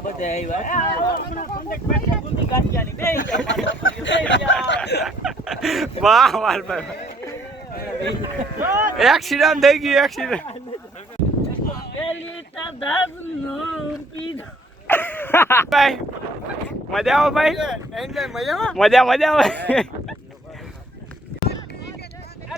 ગાંડા બધા આવ્યા વાહ વાહ ભાઈ એક્સિડન્ટ થઈ ગયું એક્સિડન્ટ ભાઈ મજા આવે ભાઈ મજા મજા આવે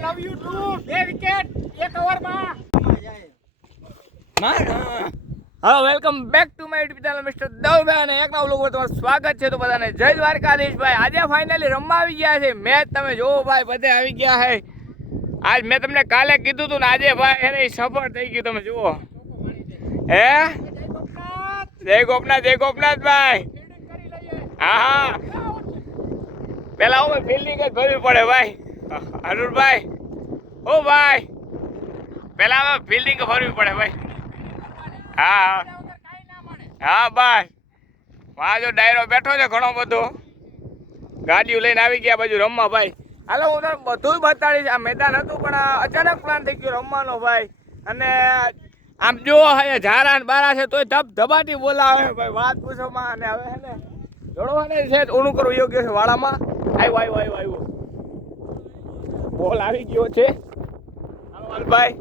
લવ યુ ટુ 2 વિકેટ 1 ઓવરમાં hello welcome back to my YouTube channel mister દવભાઈ અને એક નવા વ્લોગ પર તમારું સ્વાગત છે. તો બધાને જય દ્વારકાધીશ ભાઈ. આજે ફાઇનલી રમવા આવી ગયા છે મેચ. તમે જોવો ભાઈ બધે આવી ગયા છે. આજ મેં તમને કાલે કીધું હતું ને આજે ભાઈ એને સફળ થઈ ગયું. તમે જુઓ હે જય ગોપનાથ ભાઈ. હા હા પેલા હું ફિલ્ડિંગ જ ભરવી પડે ભાઈ. અરુણભાઈ ઓ ભાઈ પેલા હવે ફિલ્ડિંગ ભરવી પડે ભાઈ. હા હા ભાઈ વાહ જો ડાયરો બેઠો છે ઘણો બધો. ગાડીઓ લઈને આવી ગયા બાજુ રમવા ભાઈ. હાલો હું તમને બધું બતાડીશ. આ મેદાન હતું પણ અચાનક પ્લાન થઈ ગયો રમવાનો ભાઈ. અને આમ જો ઝારા ને બારા છે તોય ધબાટી બોલાવે ભાઈ. વાત પૂછોમાં અને હવે હે ને જોડવાને છે ઊનું કરવું યોગ્ય છે વાળામાં. આવ્યો બોલ આવી ગયો છે. હાલો ભાઈ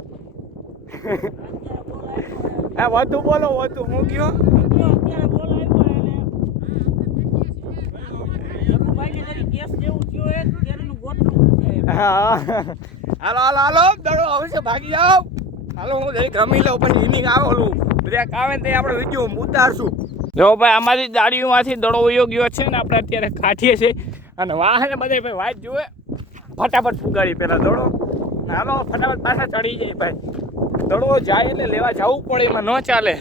આ વધુ બોલો વધુ હું ગયો. હા હાલો દડો આવશે ભાગી જાઓ. હાલો હું જઈ રમી લઉં પછી ઇનિંગ આવે ઓલું બ્રેક આવે ને આપણે વિડીયો ઉતારશું. જો ભાઈ અમારી દાડીઓમાંથી દડો વયો ગયો છે ને આપણે અત્યારે કાઢીએ છીએ. અને વાહને બધા ભાઈ વાત જુએ ફટાફટ ફુગાડી પેલા દડો. હાલો ફટાફટ પાછા ચડી જાય ભાઈ. દડો જાય એટલે લેવા જવું પડે એમાં ન ચાલે.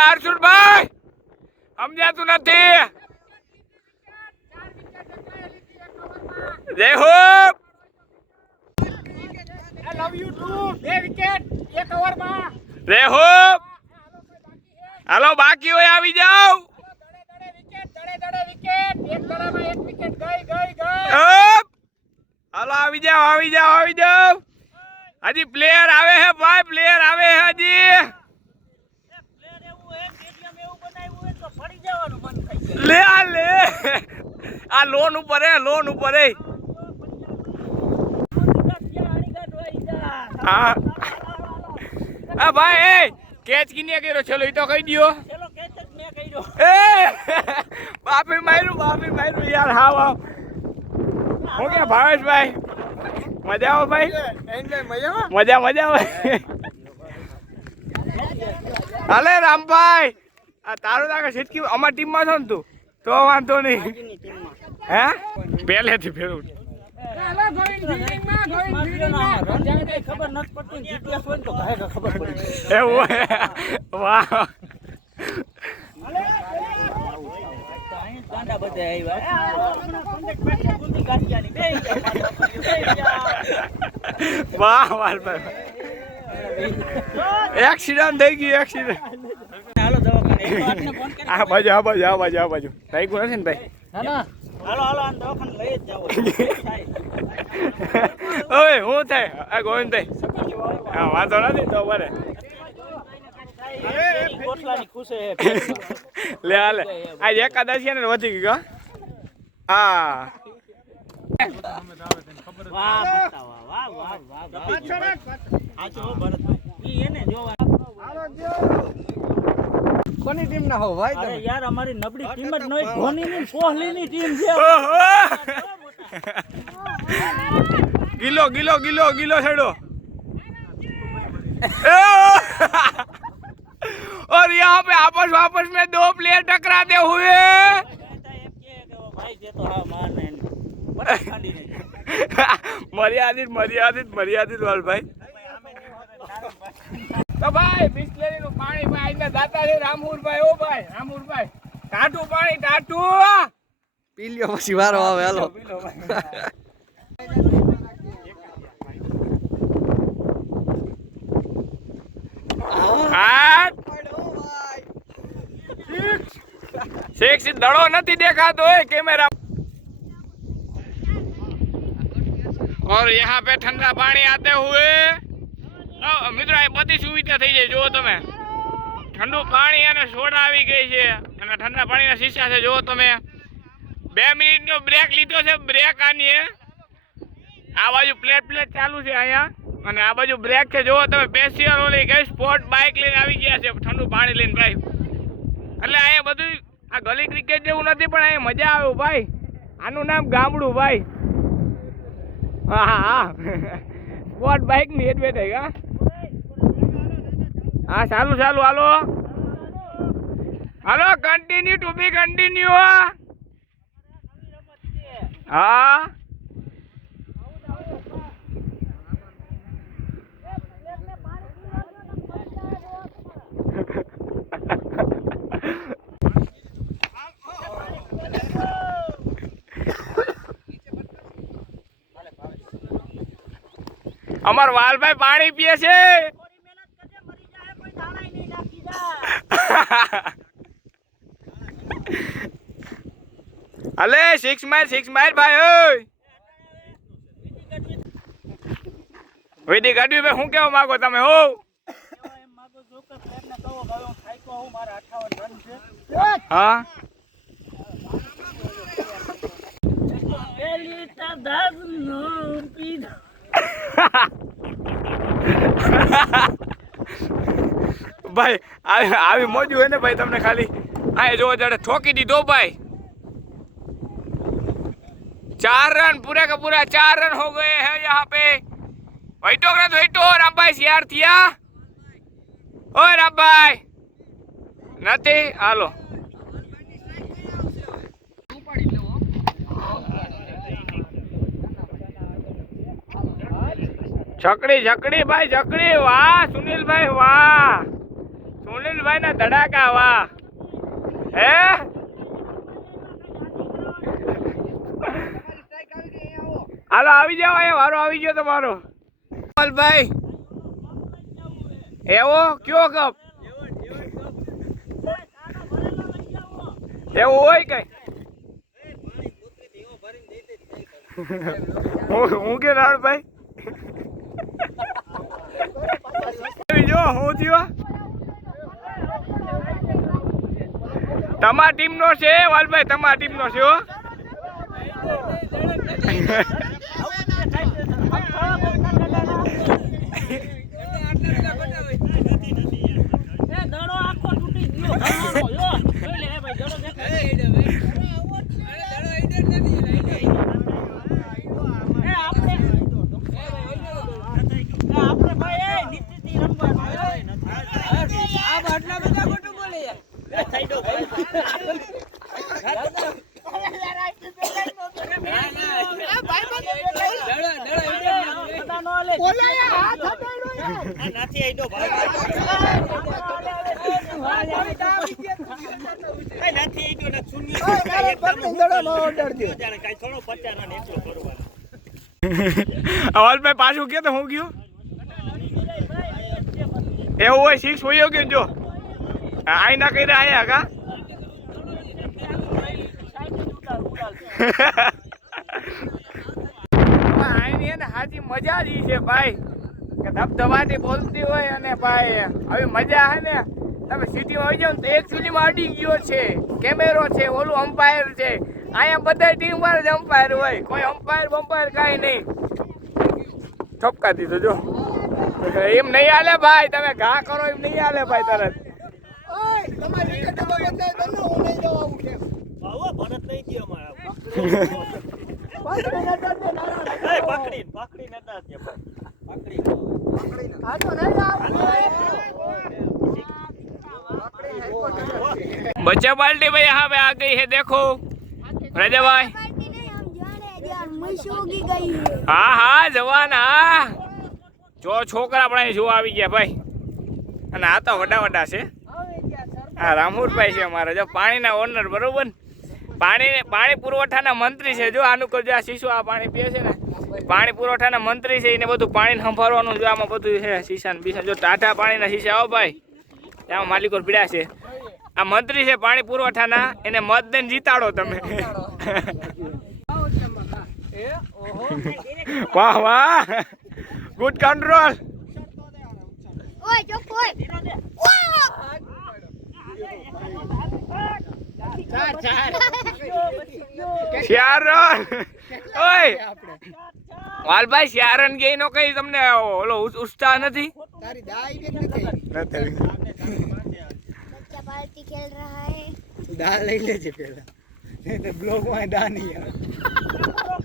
અર્જુનભાઈ સમજાતું નથી. જય હો લવ યુ ટુ 2 વિકેટ 1 ઓવરમાં રે હો. હાલો બાકી હોય આવી જાવ. દડે વિકેટ એક દડામાં 1 વિકેટ ગઈ હાલો આવી જાવ. હજી પ્લેયર આવે હે ભાઈ. પ્લેયર આવે હે હજી. લે આ લોન ઉપર હે હા હા ભાઈ એ કેચ કિને કર્યો ચલો એ તો કહી દ્યો. એ બાપી માર્યું યાર. હા હું કે ભાવેશભાઈ મજા આવે ભાઈ. મજા આવે. હાલે રામભાઈ આ તારું તાકે સિટકી અમારી ટીમમાં છો ને તું તો વાંધો નહીં. હે પહેલેથી ફેરવું એવું વાહ વાહ એક્સિડન્ટ થઈ ગયું એક્સિડન્ટ. આ બાજુ થઈ ગયું નથી ને ભાઈ. ઓય હું થાય આ ગોવિંદભાઈ. હા વાંધો નથી તો બરે લે હાલે આજ એકાદશી ને વધી ગયો. હા કોની ટીમ ના હો ભાઈ? અરે યાર અમારી નબળી ટીમ જ નહીં. ધોની ની કોહલી ની ટીમ છે. ગિલો છેડો. और यहाँ पे आपस में 2 प्लेयर टकराते हुए मर्यादित वाल भाई. તો ભાઈ બિસ્લેરી નું પાણી ભાઈ ને દાતા છે રામુરભાઈ. ઓ ભાઈ રામુરભાઈ ટાટું પાણી પી લ્યો પછી વારો આવે. હાલો शेख से दड़ो नहीं देखातो है कैमरा। और यहाँ पे ठंडा पानी आते हुए मित्रों आ बधी सुविधा थी जाए जो तमे ठंडू पानी और सोडा आई गई है ठंडा पानी शीशा से जो तमे 2 मिनिट नो ब्रेक लीधो छे। ब्रेक आनी है आ बाजू प्लेट चालू है अहींया અને આ બાજુ બ્રેક છે જો તમે પેશિયર ઓલી કઈ સ્પોર્ટ બાઇક લઈને આવી ગયા છે ઠંડુ પાણી લઈને ભાઈ। એટલે અહીંયા બધું આ ગલી ક્રિકેટ જેવું નથી પણ અહીંયા મજા આવે ભાઈ। આનું નામ ગામડું ભાઈ। હા હા સ્પોર્ટ બાઇક ની એડવર્ટાઈઝ હા હા ચાલુ ચાલુ હાલો હાલો કન્ટિન્યુ ટુ બી કન્ટિન્યુ હા अमर वाल भाई पानी पिए छे। अले 6 माइल भाई ओए विधि गाड़ी में हूं क्या मांगो तमे हो हाँ भाई આવી મોજું હે ને ભાઈ તમને ખાલી આ જો જડે ઠોકી દીધો ભાઈ। 4 रन पूरे का पूरा 4 रन हो गए हैं यहाँ पे। वेटो राम भाई सियार थिया ओ राम भाई नथी हालो छकड़ी भाई छकड़ी वाह सुनील भाई ना धड़ाका वाह है हालो આવી જાવ એ વારો આવી ગયો તમારો ભાઈ એવો કયો કપ એવું હોય કઈ હું કે રાણ ભાઈ જો હું થયો તમારી ટીમ નો છે વાલભાઈ તમારી ટીમ નો છે હો અવાજ પાછું કે તો હું ગયું એવું હોય 6 હોય ગયો જો આઈ ના કરી આયા કા આઈ ને હાજી મજા જ છે ભાઈ કે ધબધબાટી બોલતી હોય અને ભાઈ આવી મજા હે ને તમે સિટીમાં આવી જાવ તો એકચ્યુઅલીમાં અડી ગયો છે કેમેરો છે ઓલું અમ્પાયર છે અહીંયા બધા ટીમ વાળા જ અમ્પાયર હોય કોઈ અમ્પાયર કાંઈ નહીં ઠપકા દીધો જો એમ નહીં હાલે ભાઈ તમે ઘા કરો એમ નહીં હાલે ભાઈ તરત बच्चा बाल्टी भाई यहाँ पे आ गई है देखो राजा भाई हाँ हाँ जवान हाँ जो छोकरा अपना जो आ गया भाई અને આ તો વડા વડા છે આ રામુરભાઈ છે અમારા જો પાણીના ઓનર બરોબર પાણી પુરવઠાના મંત્રી છે જો આનું જો આ શીશો આ પાણી પીએ છે ને પાણી પુરવઠાના મંત્રી છે એને બધું પાણી સંભાળવાનું જો આમાં બધું છે શીશા ને બીસા જો ટાટા પાણીના શીશા આવો ભાઈ ત્યાં માલિકો પીડા છે આ મંત્રી છે પાણી પુરવઠાના, એને મત દઈને જીતાડો તમે. વાહ વાહ, ગુડ કંટ્રોલ. ઓય જો કોઈ શારન ઓય વાલભાઈ, શારન કે નો કઈ તમને ઓલો ઉત્સાહ નથી? बच्चा बाल्टी खेल रहा है દાળ લઈ લેજે પેલા, નહીં તો બ્લોક માં દા નહીં આવે.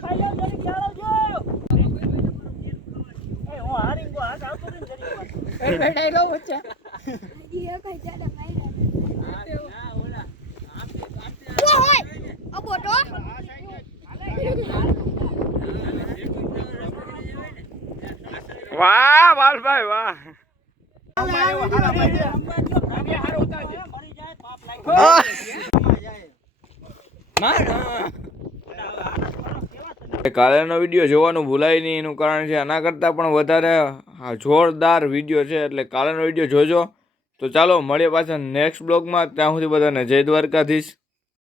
ખાઈ લો જરી ચાલો જો એ હું હારી ગયો હાથ આવતો ને જરી એ બેઠા લો બચ્ચા. ये भाई ज्यादा मायरा वो होय अब बोटो વાહ વાલભાઈ વાહ. કાલેનો વિડીયો જોવાનું ભૂલાય નહીં, એનું કારણ છે આના કરતાં પણ વધારે જોરદાર વિડીયો છે, એટલે કાલેનો વિડીયો જોજો. તો ચાલો મળીએ પાછા નેક્સ્ટ બ્લોગમાં. ત્યાં સુધી બધાને જય દ્વારકાધીશ.